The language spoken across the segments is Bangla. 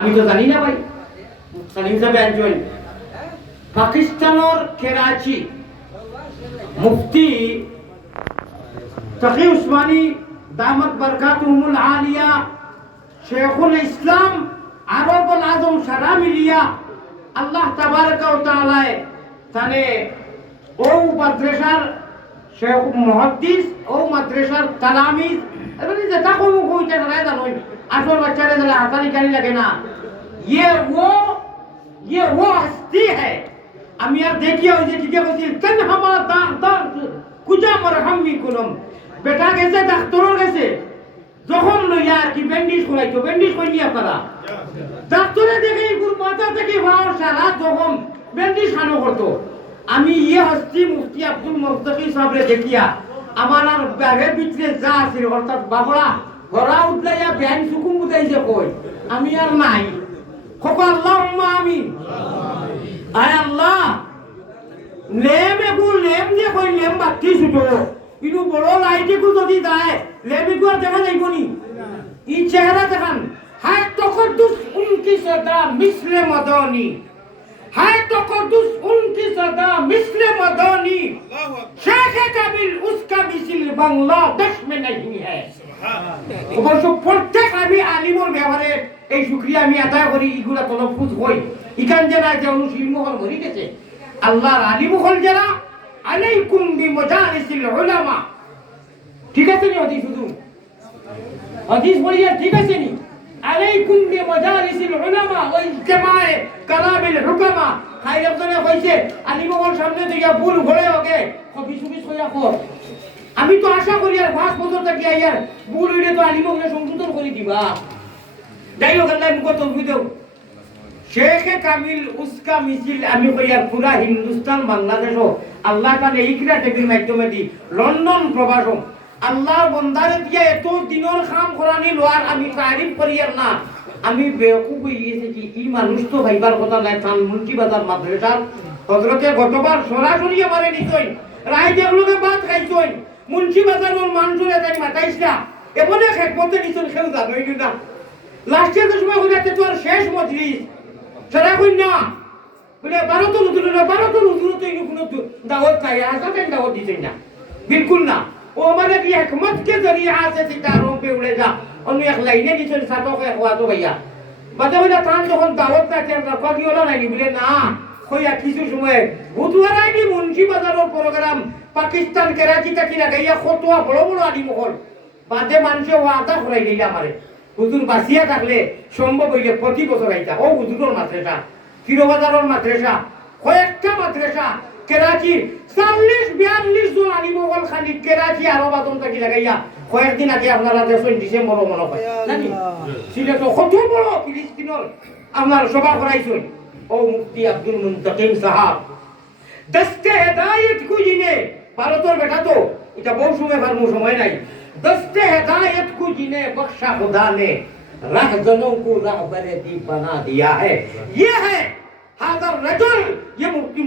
আমি তো জানি না ভাই। সালিম সাহেব একজন পাকিস্তানের কেরাচি মুফতি তকি উসমানী দামত বরকাতুহুল আলিয়া, শেখুল ইসলাম, আরবুল আজম সারা মিলিয়া আল্লাহ তাবারক ওয়া তাআলায় তানে ও মাদ্রাসার শেখ মুহাদ্দিস, ও মাদ্রাসার তালামিজ, এবারে যেটা কম কইতে না জানোই আসল বাচ্চারে দিলে হাতানি কানি লাগে না ये वो ये वो हस्ती है আমি আর দেখিয়া ওই যে ঠিকই বলছি তেন হামা দাগ দাগ কুজা মারহামি কুলম বেটা গেছে ডাক্তারের গেছে যখন লইয়া আর কি ব্যান্ডেজ করাইতো ব্যান্ডেজ করিনি আপনারা ডাক্তারে দেখে গুর মাথা থেকে ভাও সারা যখন ব্যান্ডেজ খানো করতো আমি ইয়ে হস্তি মুফতি আব্দুল মুস্তাকি সাহেবরে দেখিয়া আমার আর ব্যাগের ভিতরে যা আছিল অর্থাৎ বাবরা ঘরা উঠলাইয়া ব্যাং সুকুম বুঝাইছে কই? আমি আর নাই। খোকা আল্লাহ আমিন আয় আল্লাহ। লেম একু লেম যে কই লেম বাতি ছুটো ইনু বড় লাইটে কু যদি যায় লেম একু আর দেখা যাইব নি। ই চেহারা দেখান। হায় তকদ্দুস উনকি সদা মিসলে মদনী। হায় তকদ্দুস উনকি সদা মিসলে মদনী। शेख काबिल उसका मिसिल बांग्लादेश में नहीं है অবশ্য প্রত্যেক আমি আলিমর ব্যবহারে এই শুক্রিয়া আমি আদায় করি ইগুলা তলফুজ হই ইখান যারা যে অনুশীল মহল মরি গেছে আল্লাহর আলিমহল যারা আলাইকুম বিমাজালিসিল উলামা ঠিক আছে নি হদিস শুধু হদিস বলিয়া ঠিক আছে নি আলাইকুম বিমাজালিসিল উলামা ওই ইজতিমায়ে কালামিল হুকামা খাই রকমে কইছে আলিমহল সামনে ভুল ঘরে ওকে, কবি সুবি কইয়া কো আমি তো আশা করি আর পাঁচ বছর থাকি আইয়ার ভুল হইলে তো আনিব আলিমহলে সংশোধন করে দিবা। যাই হোক, আল্লাহ মুখ তৌফিক দেও শেখে কামিল উস্কা মিছিল আমি কই আর পুরা হিন্দুস্তান বাংলাদেশ আল্লাহ কানে এইকিরা টেবিল মাধ্যমে দি। লন্ডন প্রবাস আল্লাহর বন্দারে দিয়া এত দিনের কাম করানি লোয়ার আমি তারিফ করি আর না। আমি বেকুব কি ই মানুষ তো ভাইবার কথা নাই তান মুন্টি বাজার মাদ্রাসার হজরতে গতবার সরাসরি আমারে নিতই রায় দেখলোকে বাদ খাইছই মুন্সি বাজারের মানুষের তাই মাতাইছিলা এমন এক একমতে নিছন সেও জানোই না লাস্টের সময় হইলে তোর শেষ মজলিস। সেটা কই না? বলে বারো তো নতুন বারো তো নতুন তো কোনো দাওয়াত নাই আসা দাওয়াত দিছে না। বিলকুল না। ও মানে কি একমত के जरिए से सितारों पे उड़े जा অন্য এক লাইনে দিছে সাতক এক ওয়াতো ভাইয়া বাদে হইলা তান যখন দাওয়াত না কেন রাখা কি হলো নাই বলে না কইয়া কিছু সময় বুধবার কি মুন্সি বাজারের প্রোগ্রাম পাকিস্তান করাচি থাকি না গাইয়া খতোয়া বড় বড় আদি মহল বাদে মানুষে ওয়াদা করাই গেইলা আমারে হুজুর বাঁচিয়া থাকলে সম্ভব হইলে প্রতি বছর আইতা ও হুজুরের মাদ্রাসা ফিরোবাজারের মাদ্রাসা কয়েকটা মাদ্রাসা কেরাচি চল্লিশ বিয়াল্লিশ জন আলিমগল খালি কেরাচি আরো বাদন থাকি লাগাইয়া কয়েকদিন আগে আপনারা দেখছেন ডিসেম্বর মনে হয় নাকি সিলেট কত বড় ফিলিস্তিনের আপনার সভা করাইছেন ও মুফতি আব্দুল মুন্তাকিম সাহাব দস্তে হেদায়ত কুজিনে ভারতের বেটা তো এটা বহু সময় ফার্মু সময় নাই दस्ते हिदायत को जिन्हें बख्शा खुदा ने रहजनों को रहबरे दी बना दिया है ये है হাজার রাজুল ইয়ে মুক্তি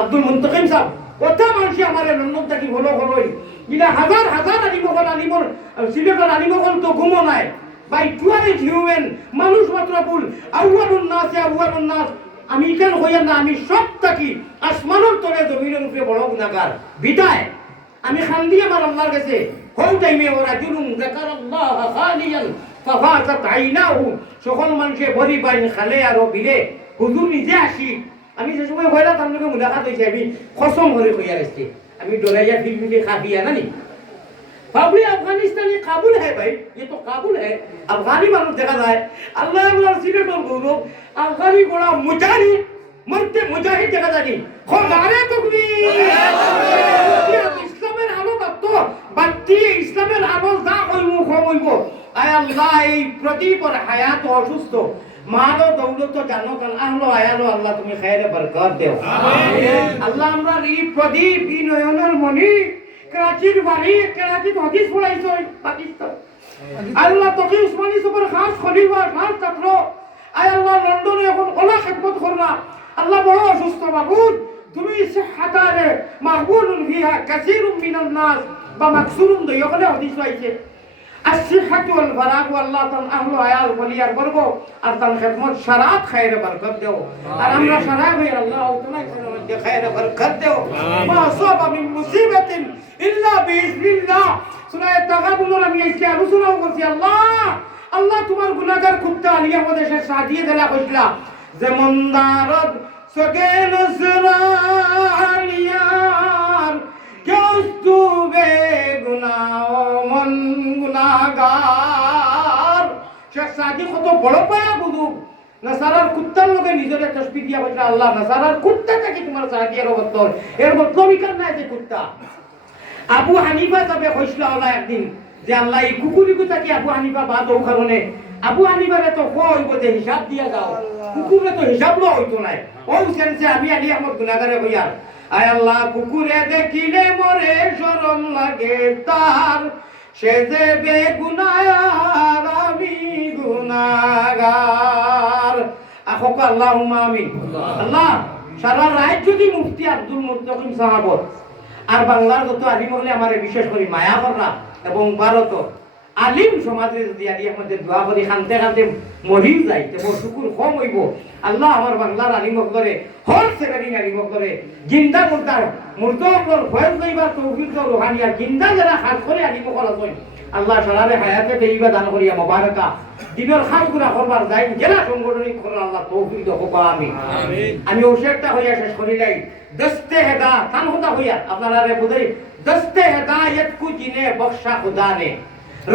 আব্দুল মুন্তকিম সাহেব। কত মানুষই আমার লন্ডন থাকি হলো হলোই। ইলা হাজার হাজার আলিমকল আলিমর সিলেটর আলিমকল তো ঘুমো নাই। বাই টুয়ারিজ হিউম্যান মানুষ মাত্র ভুল। আউয়ালুন নাস আউয়ালুন নাস। আমি কেন হইয়া না? আমি সব থাকি। আসমানের তলে জমিনের উপরে বড় গুণাগার। বিদায়। আমি খান দিয়ে আমার আল্লাহর কাছে। হল টাইমে ওরা জুলুম জাকার আল্লাহ খালিয়ান ফাফাতাত আইনাহু সকল মানুষে বড়ি বাইন খালে আর বিলে। হুজুর নিজে আসি আমি যে সময় হইলা তার লগে মুলাকাত হইছে আমি কসম করে কইয়া আসছি আমি ডরাইয়া ফিল্মি খাবিয়া না নি भाभी अफगानिस्तान ये काबुल है भाई ये तो काबुल है अफगानी मालूम देखा जाए अल्लाह अल्लाह सिलेट और गौरव अफगानी गोड़ा मुजाहिद मरते मुजाहिद देखा जाए খোদারে তকবীর ইসলামের আলো বাত্ত বাত্তি ইসলামের আলো যা কইব কইব আয় আল্লাহ এই প্রদীপর হায়াত অসুস্থ মালো দৌলত জানো কান আহলো আয়ালো আল্লাহ তুমি খায়রে বরকত দেও। আল্লাহ আমরা এই প্রদীপ ই নয়নের মণি করাচির বাড়ি করাচি হদিস পড়াইছো পাকিস্তান। আল্লাহ তোকে উসমানী সুপার খাস খলিফা খাস ছাত্র আয় আল্লাহ লন্ডনে এখন ওলা খেদমত করলা আল্লাহ বড় অসুস্থ বাবুদ তুমি সিহাতারে মাহবুলুন ফিহা কাসীরুম মিনান নাস বা মাকসুরুম দই ওখানে হদিস পাইছে। আসিহাতুল বারাক আল্লাহ তান আহল আয়াল বলিয়ার করব আর তান খেদমত সারাত খায়ের বরকত দেও আর আমরা সারা ভাই আল্লাহ তোমার মধ্যে খায়ের বরকত দেও মা সব আমি মুসিবাতিন ইল্লা বিইজনিল্লাহ সূরা তাগাবুল আমি আজকে আলোচনাও করছি আল্লাহ আল্লাহ তোমার গুনাহগার কুত্তা আলী আমাদের সাথে সাজিয়ে কইলা যে মন্দারত সকে নজরানিয়া সাদি কত বড় পায়া বুঝু নাসারার কুত্তার লোকে নিজের তসবি দিয়া বলছে আল্লাহ নাসারার কুত্তা থেকে তোমার সাহায্যের বদল এর বদল বিকার নাই যে কুত্তা? আবু হানিফা যাবে কইছিল আল্লাহ একদিন। যে আল্লাহ, এই কুকুরি কুতাকে আবু হানিফা বাদ ও কারণে আবু হানিফারে তো কইব যে হিসাব দিয়া যাও কুকুরে তো হিসাব লো হইতো নাই। ওই সেন্সে আমি আলী আহমদ গুনাগারে হইয়ার আয় আল্লাহ কুকুরে দেখিলে মরে শরম লাগে তার সে যে বেগুনার আখক আল্লাহ আল্লাহ, সারা রাত যদি মুফতি আব্দুল মুত্তাকিম সাহাবত আর বাংলার যত আলিম হলে আমার বিশেষ করে মায়া কররা এবং ভারত আলিম সমাজে যদি আলি আমাদের দোয়া করি মরি যায়, তে মোর শুকুর কম হইব। আল্লাহ আমার বাংলার আলিম করে হর সেকারিং আলিম করে জিন্দা মুর্দার মুর্দ অকলর ভয় লইবার তৌফিক তো রোহানি আর জিন্দা যারা হাত করে আলিম করা আল্লাহ সারারে হায়াতে দেইবা দান করিয়া মোবারকা দিবের খামগুলা করবার যাই গেলা সংগঠনিক করেন আল্লাহ তৌফিক হোকা আমি আমি ওষুধটা হইয়া শেষ করি নাই। দস্তে হেদা কান হতা হইয়া আপনারা রে বুঝাই দস্তে হেদা ইয়ত কু জিনে বখশা খুদা নে।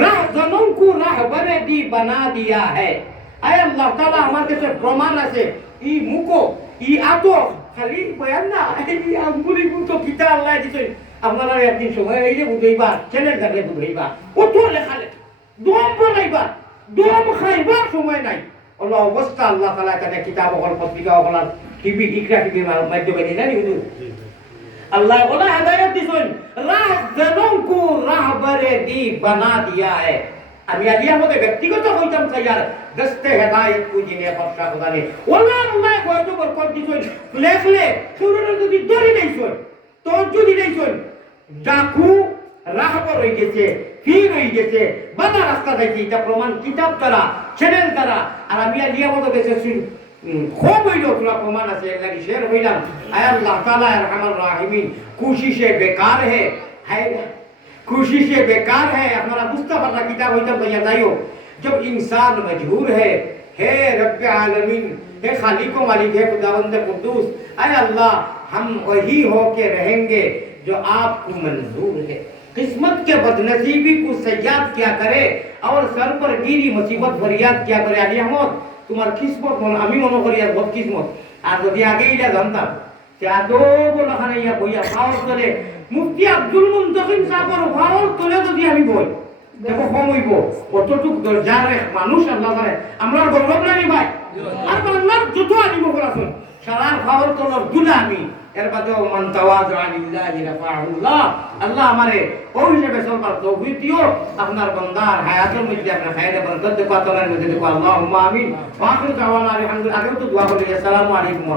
রাহ জনম কু রাহ বরে দি বানা দিয়া হে। আয় আল্লাহ তাআলা আমার কাছে প্রমাণ আছে। ই মুকো ই আতো খালি বয়ান না এই আঙ্গুলি তো কিতা আল্লাহ দিছেন। আপনারা একদিন সময় এই যে বুঝাইবা চ্যানেল দেখলে বুঝাইবা। কত লেখালে দম বলাইবা দম খাইবার সময় নাই। আল্লাহ অবস্থা আল্লাহ তালা কানে কিতাব অকল পত্রিকা অকল টিভি ইকরা টিভি মাধ্যমে দিলেন হুজুর? আল্লাহ বলা হেদায়ত দিছেন। রাহ জনমকু রাহবরে দি বানা দিয়া হে। আমি আলিয়া মধ্যে ব্যক্তিগত হইতাম চাইয়ার দস্তে হেদায়ত কু জিনে বর্ষা খোদানে ওলা আল্লাহ হয়তো বরকত দিছেন। লেখলে যদি দড়ি নেইছেন তোর যদি নেইছেন ডাকু রাহবর হয়ে গেছে ফির হয়ে গেছে বাধা রাস্তা দেখি এটা প্রমাণ কিতাব দ্বারা চ্যানেল দ্বারা আর আমি আলিয়া মতো গেছে খুব হইল তোরা প্রমাণ আছে এর লাগি শের হইলাম আয় আল্লাহ তাআলা রহমান রাহিমিন কোশিশে বেকার হে হায় कोशिशे बेकार है हमारा मुस्तफा का किताब होता तो यादाइयो जब इंसान मजबूर है हे रब आलमीन हे खालिक मालिक है खुदावंद कुद्दूस अय अल्लाह हम वही हो के रहेंगे जो आपको मंजूर है किस्मत के बदनसीबी को सयाद क्या करे और सर पर गिरी मुसीबत फरियाद क्या करे আলী আহমদ তোমার কিসমত মন আমি মনে করি আর বদ কিসমত আর যদি আগে এটা জানতাম সে এত বড় খানে ইয়া বইয়া পাওয়ার তলে মুফতি আব্দুল মুন্তকিম সাহেবের পাওয়ার তলে যদি আমি বই দেখো কম হইব কতটুক দরজার মানুষ আল্লাহ জানে আমরা গৌরব নাই ভাই আর বাংলার যত আলিম আছেন সারার পাওয়ার তলর গুলামি। এর বাদেও মান রাফাহুল্লাহ আল্লাহ আমারে ওই হিসেবে চলবার তৌফিক দিও। আপনার বান্দার হায়াতের মধ্যে আপনার খায়রে বরকত দেখো আল্লাহুম্মা আমিন। আগেও তো দোয়া করি। আসসালামু আলাইকুম